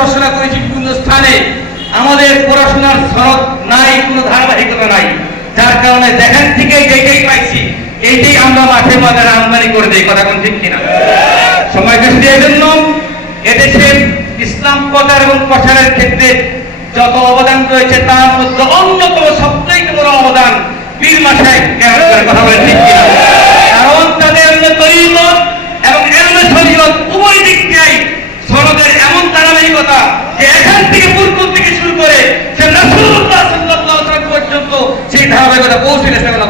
পড়াশোনা করেছি বিভিন্ন স্থানে? আমাদের পড়াশোনার সনদ নাই, কোনো ধারাবাহিকতা নাই। যার কারণে দেখার থেকে যেটাই পাইছি। এইটাই আমরা মাঠে বাজারে আমদানি করে দেই, কথা কোন ঠিক কিনা? সময় কাছে এই জন্য এদেশের ইসলাম প্রচার এবং প্রসারের ক্ষেত্রে যত অবদান রয়েছে, তার মধ্যে অন্যতম সবচেয়ে বড় অবদান পীর মাসায় কথা বলে ঠিক কিনা কারণ তাদের এলমে তরিকত এবং এলমে শরীয়ত উভয় দিক দিয়েই সনদের এমন ধারাবাহিকতা যে এখান থেকে পূর্ব থেকে শুরু করে সে রাসূলুল্লাহ সাল্লাল্লাহু আলাইহি ওয়াসাল্লাম পর্যন্ত সেই ধারাবাহিকতা পৌঁছে গেছে আল্লাহু আকবার এলমে তরিকতের যেমন ধারাবাহিকতা রয়েছে ঠিক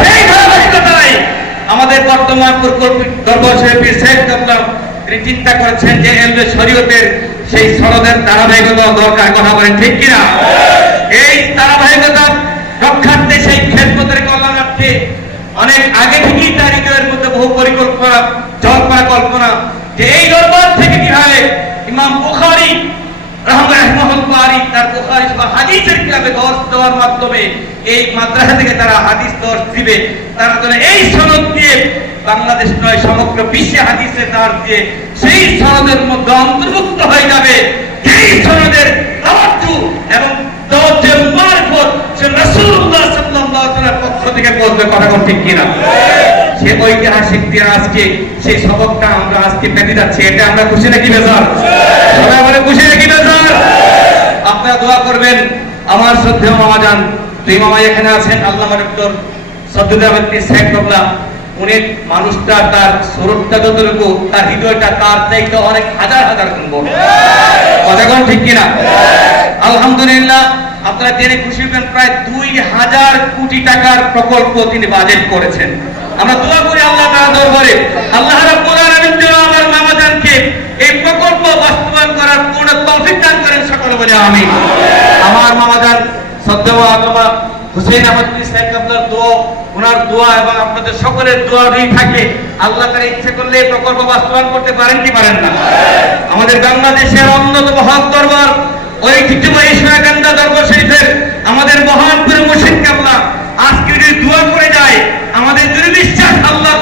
সেই ধারাবাহিকতাই আমাদের বর্তমান তিনি চিন্তা করেছেন যে এলমে শরীয়তের সেই সনদের ধারাবাহিকতা দরকার, কথা বলেন ঠিক কিনা? এই ধারাবাহিকতা রক্ষার্থে সেই খেদমতের কল্যাণার্থে অনেক আগে থেকেই তার হৃদয়ের মধ্যে বহু পরিকল্পনা, জল্পনা কল্পনা যে এই দেওয়ার মাধ্যমে এই মাদ্রাসা থেকে তারা হাদিস দর্শ দিবে। তারা যেন এই সনদ দিয়ে বাংলাদেশ নয়, সমগ্র বিশ্বে হাদিসে তার দিয়ে সেই সনদের মধ্যে অন্তর্ভুক্ত হয়ে যাবে। এই সনদের এবং আপনারা দোয়া করবেন আমার শ্রদ্ধেয় মামা যান দুই মামা এখানে আছেন আল্লাহ ডক্টর শেখ কবলা উনি মানুষটা, তার স্বরূপটা যতটুকু, তার হৃদয়টা, তার চাইতে অনেক হাজার হাজার গুণ বড়। কথা কোন ঠিক কিনা? আলহামদুলিল্লাহ, আপনারা জেনে খুশি হবেন, প্রায় দুই হাজার কোটি টাকার প্রকল্প তিনি বাজেট করেছেন। আমরা দোয়া করি আল্লাহ তাআলা দরবারে, আল্লাহ রাব্বুল আলামিন যেন আমার মামাজানকে এই প্রকল্প বাস্তবায়ন করার পূর্ণ তৌফিক দান করেন সকলে বলে আমিন। আমার মামাজান সদ্দেহ আগমা হুসেন আহমদ সাহেব আপনার দোয়া ওনার দোয়া এবং আপনাদের সকলের দোয়া যদি থাকে আল্লাহ তারা ইচ্ছে করলে এই প্রকল্প বাস্তবায়ন করতে পারেন কি পারেন না? আমাদের বাংলাদেশের অন্যতম হক দরবার